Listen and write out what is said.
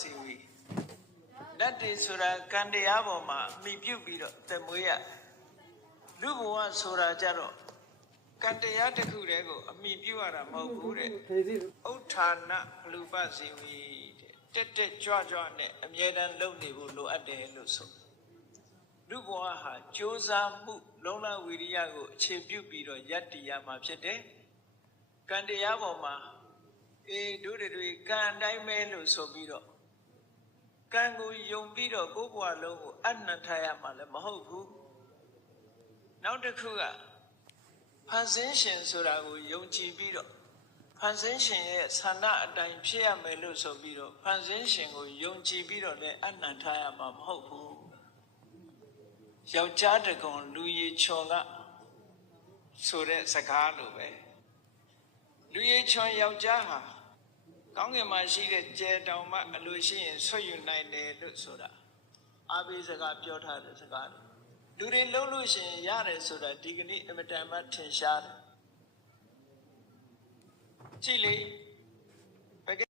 စီဝီလက်တွေဆိုတာကံတရားပေါ်မှာမိပြုတ်ပြီးတော့တမွေးရလူဘဝဆိုတာကြတော့ကံတရားတစ်ခုတည်းကိုအမိပြုတ်ရတာမဟုတ်ဘူးတဲ့ဥဌာဏဘလူပစီဝီတဲ့တက်ကြွကြွနဲ့အမြဲတမ်းလုပ်နေဖို့လိုအပ်တယ်လို့ဆိုလူဘဝဟာကြိုးစားမှုလုံလဝိရိယကိုအခြေပြုပြီးတော့ယတ္တိရမှာဖြစ်တယ်ကံတရားပေါ်မှာတို့တွေကံအတိုင်းပဲလို့ဆိုပြီးတော့ကံကိုယုံပြီးတော့ကိုယ်ဘဝလုံးကိုအနှံထားရမှာလည်းမဟုတ်ဘူးနောက်တစ်ခုကဖန်ဆင်းရှင်ဆိုတာကိုယုံကြည်ပြီးတော့ဖန်ဆင်းရှင်ရဲ့ဆန္ဒအတိုင်းဖြစ်ရမယ်လို့ဆိုပြီးတော့ဖန်ဆင်းရှင်ကိုယုံကြည်ပြီးတော့လည်းအနှံထားရမှာမဟုတ်ဘူးယောက်ျားတကွန်လူရည်ချွန်ကဆိုတဲ့စကားလိုပဲလူရည်ချွန်ယောက်ျားဟာကောင်းကင်မှာရှိတဲ့ကြဲတောင်မှအလိုရှိရင်ဆွတ်ယူနိုင်တယ်လို့ဆိုတာအာဘိစကားပြောထားတဲ့စကားလူတွေလုံးလို့ရှိရင်ရတယ်ဆိုတာဒီကနေ့အမတန်မှထင်ရှားတယ်ကြည့်လေ